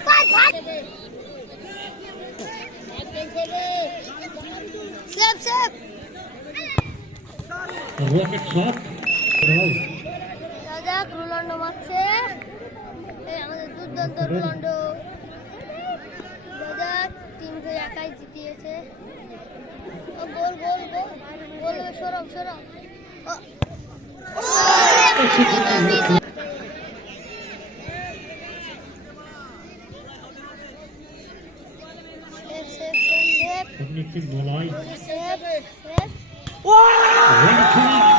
Five, five. Save, save. Rocket shot. Right. দাদা Ronaldo মারছে এই আমাদের দুর্দান্ত রোনাল্ডো টিমকে একাই জিতিয়েছে ও গোল গোল গোল গোল সরব সরব. Red card.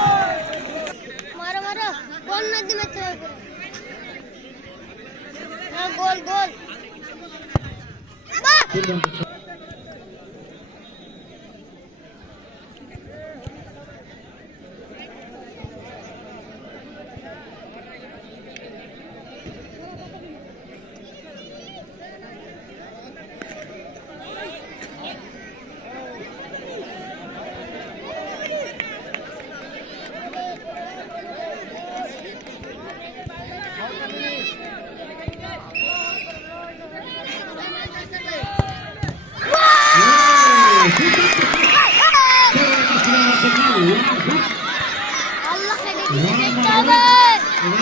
মারো মারো গোল না হ্যাঁ গোল গোল বাহ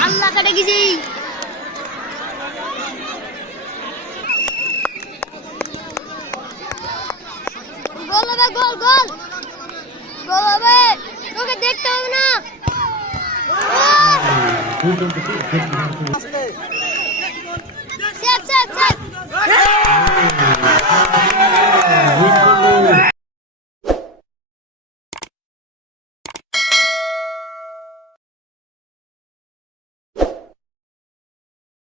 আল্লাহ কেটে গেছি গোল হবে গোল গোল। গোল হবে। তোকে দেখতে হবে না।